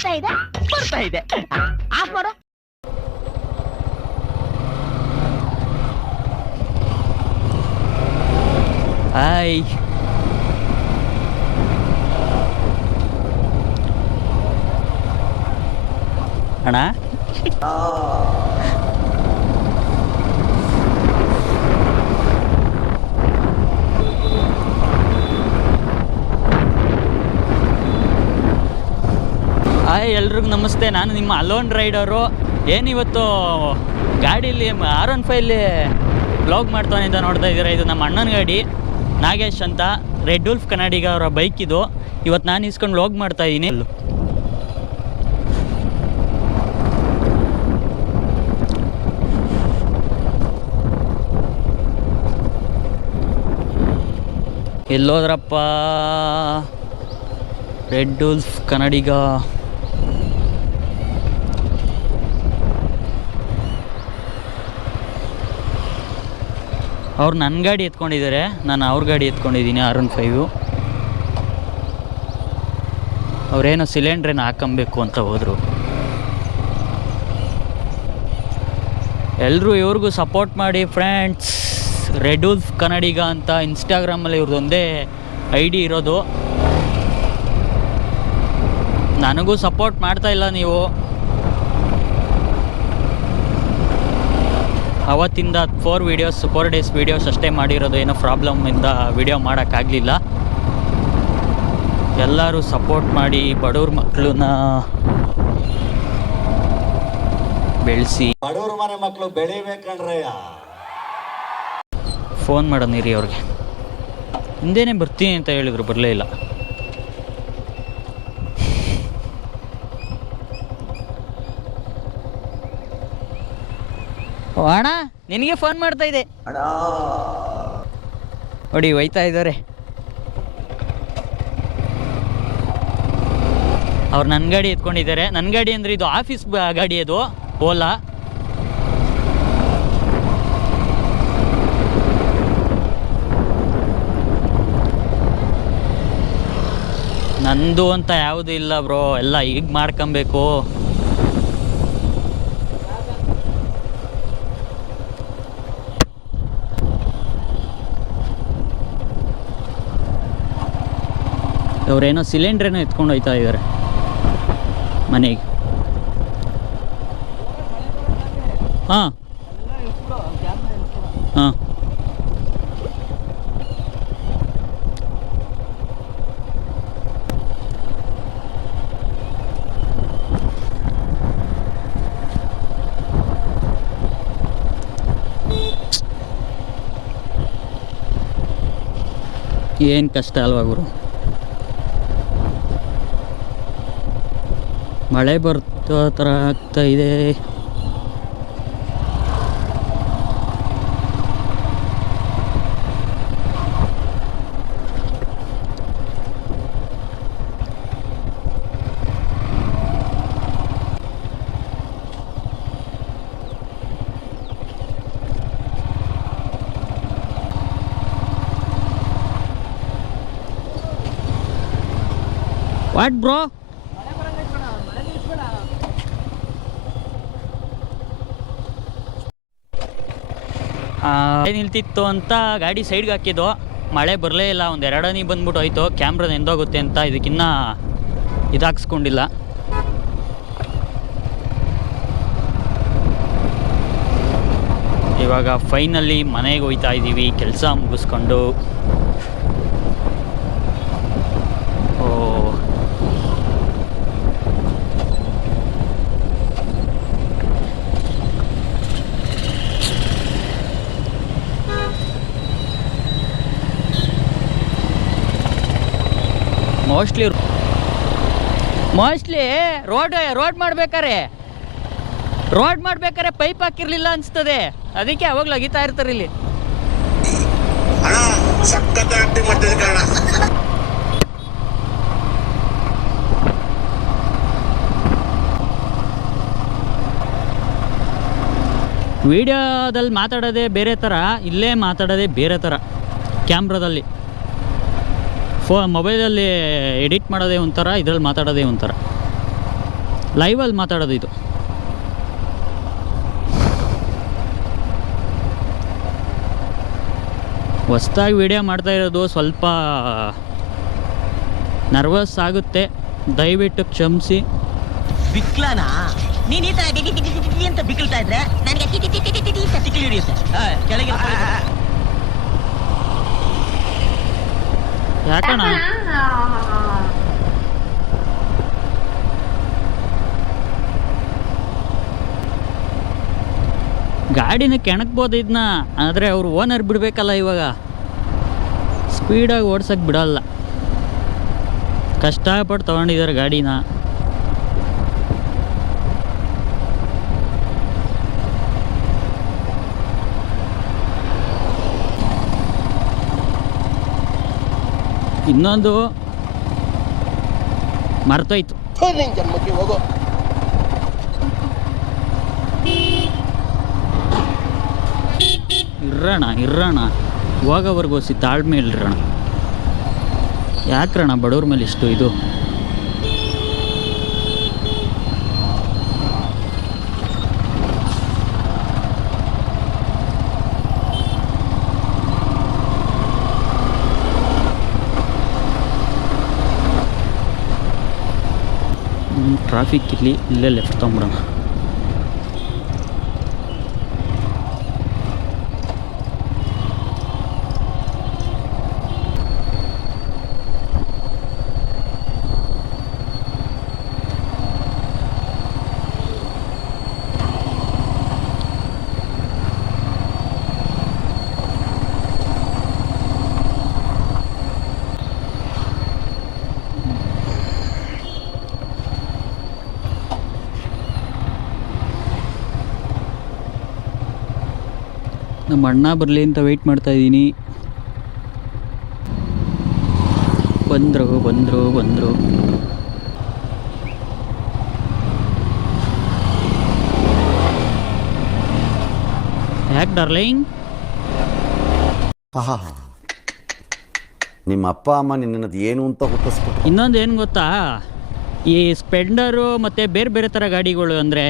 ಬರ್ತಾ ಇದೆ ಬರ್ತಾ ಇದೆ. ಆಫ್ ಮಾಡು. ಹಾಯ್ ಅಣ್ಣ. ಹಾಯ್ ಎಲ್ರಿಗೂ ನಮಸ್ತೆ. ನಾನು ನಿಮ್ಮ ಅಲೋನ್ ರೈಡರು. ಏನಿವತ್ತು ಗಾಡೀಲಿ R15 ಬ್ಲಾಗ್ ಮಾಡ್ತಾನೆ ಅಂತ ನೋಡ್ತಾ ಇದ್ದೀರಾ. ಇದು ನಮ್ಮ ಅಣ್ಣನ ಗಾಡಿ, ನಾಗೇಶ್ ಅಂತ, ರೆಡ್ ವುಲ್ಫ್ ಕನ್ನಡಿಗ ಅವರ ಬೈಕ್ ಇದು. ಇವತ್ತು ನಾನು ಇಸ್ಕೊಂಡು ವ್ಲಾಗ್ ಮಾಡ್ತಾ ಇದ್ದೀನಿ. ಎಲ್ಲೋದ್ರಪ್ಪ ರೆಡ್ ವುಲ್ಫ್ ಕನ್ನಡಿಗ? ಅವ್ರು ನನ್ನ ಗಾಡಿ ಎತ್ಕೊಂಡಿದ್ದಾರೆ, ನಾನು ಅವ್ರ ಗಾಡಿ ಎತ್ಕೊಂಡಿದ್ದೀನಿ R15. ಅವರೇನೋ ಸಿಲಿಂಡ್ರೇನು ಹಾಕಬೇಕು ಅಂತ ಹೋದರು. ಎಲ್ಲರೂ ಇವ್ರಿಗೂ ಸಪೋರ್ಟ್ ಮಾಡಿ ಫ್ರೆಂಡ್ಸ್. ರೆಡ್ ವುಲ್ಫ್ ಕನ್ನಡಿಗ ಅಂತ ಇನ್ಸ್ಟಾಗ್ರಾಮಲ್ಲಿ ಇವ್ರದ್ದೊಂದೇ ID ಇರೋದು. ನನಗೂ ಸಪೋರ್ಟ್ ಮಾಡ್ತಾಯಿಲ್ಲ ನೀವು. ಅವತ್ತಿಂದ 4 ಡೇಸ್ ವೀಡಿಯೋಸ್ ಅಷ್ಟೇ ಮಾಡಿರೋದು. ಏನೋ ಪ್ರಾಬ್ಲಮ್ಮಿಂದ ವಿಡಿಯೋ ಮಾಡೋಕ್ಕಾಗಲಿಲ್ಲ. ಎಲ್ಲರೂ ಸಪೋರ್ಟ್ ಮಾಡಿ, ಬಡವ್ರ ಮಕ್ಕಳನ್ನ ಬೆಳೆಸಿ. ಬಡವ್ರ ಮನೆ ಮಕ್ಕಳು ಬೆಳಿಬೇಕಂಡ್ರಯ್ಯ. ಫೋನ್ ಮಾಡೋನಿರಿ ಅವ್ರಿಗೆ. ಹಿಂದೆನೇ ಬರ್ತೀನಿ ಅಂತ ಹೇಳಿದ್ರು, ಬರಲೇ ಇಲ್ಲ. ಅಣ್ಣ ನಿನಗೆ ಫೋನ್ ಮಾಡ್ತಾ ಇದೆ ನೋಡಿ, ಒಯ್ತಾ ಇದ್ದಾರೆ ಅವ್ರು. ನನ್ನ ಗಾಡಿ ಎತ್ಕೊಂಡಿದ್ದಾರೆ. ನನ್ನ ಗಾಡಿ ಅಂದರೆ ಇದು ಆಫೀಸ್ ಗಾಡಿ, ಅದು ಓಲಾ. ನಂದು ಅಂತ ಯಾವುದೂ ಇಲ್ಲ ಬ್ರೋ, ಎಲ್ಲ ಈಗ ಮಾಡ್ಕೊಬೇಕು. ಅವರೇನೋ ಸಿಲಿಂಡ್ರೇನೋ ಎತ್ಕೊಂಡು ಹೋಗ್ತಾ ಇದ್ದಾರೆ ಮನೆಗೆ. ಹಾಂ ಹಾಂ ಏನು ಕಷ್ಟ ಅಲ್ವಾ ಗುರು. ಮಳೆ ಬರ್ತೋ ಥರ ಆಗ್ತಾ ಇದೆ. What bro? ನಿಲ್ತಿತ್ತು ಅಂತ ಗಾಡಿ ಸೈಡ್ಗೆ ಹಾಕಿದ್ದು. ಮಳೆ ಬರಲೇ ಇಲ್ಲ. ಒಂದು 2 ಹನಿ ಬಂದ್ಬಿಟ್ಟು ಹೋಯ್ತು. ಕ್ಯಾಮ್ರಾ ನೆಂದೋಗುತ್ತೆ ಅಂತ ಇದಕ್ಕಿನ್ನ ಇದಾಕ್ಸ್ಕೊಂಡಿಲ್ಲ. ಇವಾಗ ಫೈನಲಿ ಮನೆಗೆ ಹೋಗ್ತಾ ಇದ್ದೀವಿ ಕೆಲಸ ಮುಗಿಸ್ಕೊಂಡು. ಮೋಸ್ಟ್ಲಿ ರೋಡ್ ಮಾಡ್ಬೇಕಾರೆ ಪೈಪ್ ಹಾಕಿರ್ಲಿಲ್ಲ ಅನ್ಸ್ತದೆ. ಅದಕ್ಕೆ ಅವಾಗ್ಲೂ ಅಗಿತಾ ಇರ್ತಾರೆ ಇಲ್ಲಿ. ವಿಡಿಯೋದಲ್ಲಿ ಮಾತಾಡೋದೇ ಬೇರೆ ಥರ, ಇಲ್ಲೇ ಮಾತಾಡೋದೇ ಬೇರೆ ಥರ. ಕ್ಯಾಮ್ರಾದಲ್ಲಿ ಮೊಬೈಲಲ್ಲಿ ಎಡಿಟ್ ಮಾಡೋದೇ ಒಂಥರ, ಇದರಲ್ಲಿ ಮಾತಾಡೋದೇ ಒಂಥರ. ಲೈವಲ್ಲಿ ಮಾತಾಡೋದು ಇದು. ಹೊಸ್ದಾಗಿ ವಿಡಿಯೋ ಮಾಡ್ತಾ ಇರೋದು, ಸ್ವಲ್ಪ ನರ್ವಸ್ ಆಗುತ್ತೆ, ದಯವಿಟ್ಟು ಕ್ಷಮಿಸಿ. ಬಿಕ್ಲನಾ ನೀನ್ ಈ ತರ ಟಿ ಅಂತ ಬಿಕ್ಲ್ತಾ ಇದ್ರೆ ನನಗೆ ಟಿ ಅಂತ ತಿಕ್ಲಿ ಹಿಡಿಯುತ್ತೆ. ಕೆಳಗೆ ಯಾಕಣ್ಣ ಗಾಡಿನ ಕೆಣಕ್ಬೋದು ಇದನ್ನ, ಆದರೆ ಅವ್ರು ಓನರ್ ಬಿಡಬೇಕಲ್ಲ. ಇವಾಗ ಸ್ಪೀಡಾಗಿ ಓಡ್ಸೋಕ್ಕೆ ಬಿಡಲ್ಲ, ಕಷ್ಟಪಟ್ಟು ತೊಗೊಂಡಿದ್ದಾರೆ ಗಾಡಿನ. ಇನ್ನೊಂದು ಮರ್ತೋಯ್ತು, ಜನ್ಮಕ್ಕೆ ಹೋಗೋ. ಇರ್ರಣ ಹೋಗೋವರೆಗೂ ತಾಳ್ಮೆ ಇಲ್ರಣ. ಯಾಕ್ರಣ ಬಡವ್ರ ಮೇಲೆ ಇಷ್ಟು ಇದು? ಟ್ರಾಫಿಕ್ ಇಲ್ಲೇ ಲೆಫ್ಟ್ ತೊಗೊಂಬಿಡೋಣ. ನಮ್ಮ ಅಣ್ಣ ಬರಲಿ ಅಂತ ವೆಯ್ಟ್ ಮಾಡ್ತಾ ಇದ್ದೀನಿ. ಬಂದರು. ಯಾಕೆ ಡಾರ್ಲಿಂಗ್? ನಿಮ್ಮ ಅಪ್ಪ ಅಮ್ಮ ನಿನ್ನದು ಏನು ಅಂತ ಹುಟ್ಟಿಸ್ಬಿಟ್ಟು. ಇನ್ನೊಂದು ಏನು ಗೊತ್ತಾ, ಈ ಸ್ಪೆಂಡರು ಮತ್ತು ಬೇರೆ ಬೇರೆ ಥರ ಗಾಡಿಗಳು ಅಂದರೆ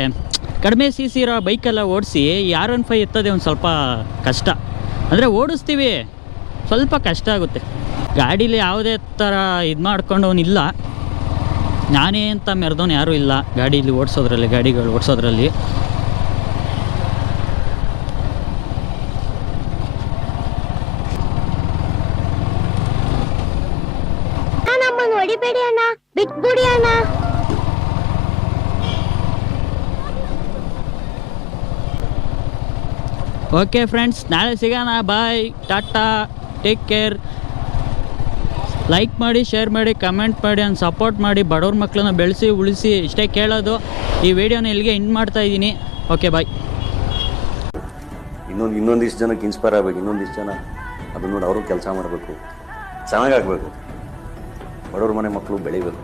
ಕಡಿಮೆ ಸಿ ಸಿ ಇರೋ ಬೈಕೆಲ್ಲ ಓಡಿಸಿ R15 ಎತ್ತದೆ ಒಂದು ಸ್ವಲ್ಪ ಕಷ್ಟ. ಅಂದರೆ ಓಡಿಸ್ತೀವಿ, ಸ್ವಲ್ಪ ಕಷ್ಟ ಆಗುತ್ತೆ. ಗಾಡೀಲಿ ಯಾವುದೇ ಥರ ಇದು ಮಾಡ್ಕೊಂಡವನಿಲ್ಲ, ನಾನೇ ಅಂತ ಮೆರೆದವನು ಯಾರೂ ಇಲ್ಲ ಗಾಡೀಲಿ ಓಡಿಸೋದ್ರಲ್ಲಿ, ಗಾಡಿಗಳು ಓಡಿಸೋದ್ರಲ್ಲಿ. ಹೊಡಿಬೇಡಿ ಅಣ್ಣ, ಬಿಟ್ಬಿಡಿ ಅಣ್ಣ. ಓಕೆ ಫ್ರೆಂಡ್ಸ್, ನಾಳೆ ಸಿಗೋಣ. ಬಾಯ್, ಟಾಟಾ, ಟೇಕ್ ಕೇರ್. ಲೈಕ್ ಮಾಡಿ, ಶೇರ್ ಮಾಡಿ, ಕಮೆಂಟ್ ಮಾಡಿ, ಅಂಡ್ ಸಪೋರ್ಟ್ ಮಾಡಿ. ಬಡವ್ರ ಮಕ್ಕಳನ್ನ ಬೆಳೆಸಿ ಉಳಿಸಿ, ಇಷ್ಟೇ ಕೇಳೋದು. ಈ ವಿಡಿಯೋನ ಇಲ್ಲಿಗೆ ಎಂಡ್ ಮಾಡ್ತಾ ಇದ್ದೀನಿ. Okay bye. ಇನ್ನೊಂದಿಷ್ಟು ಜನಕ್ಕೆ ಇನ್ಸ್ಪೈರ್ ಆಗಬೇಕು. ಇನ್ನೊಂದಿಷ್ಟು ಜನ ಅದನ್ನ ನೋಡಿ ಅವರು ಕೆಲಸ ಮಾಡಬೇಕು, ಚೆನ್ನಾಗಾಗಬೇಕು, ಬಡವ್ರ ಮನೆ ಮಕ್ಕಳು ಬೆಳಿಬೇಕು.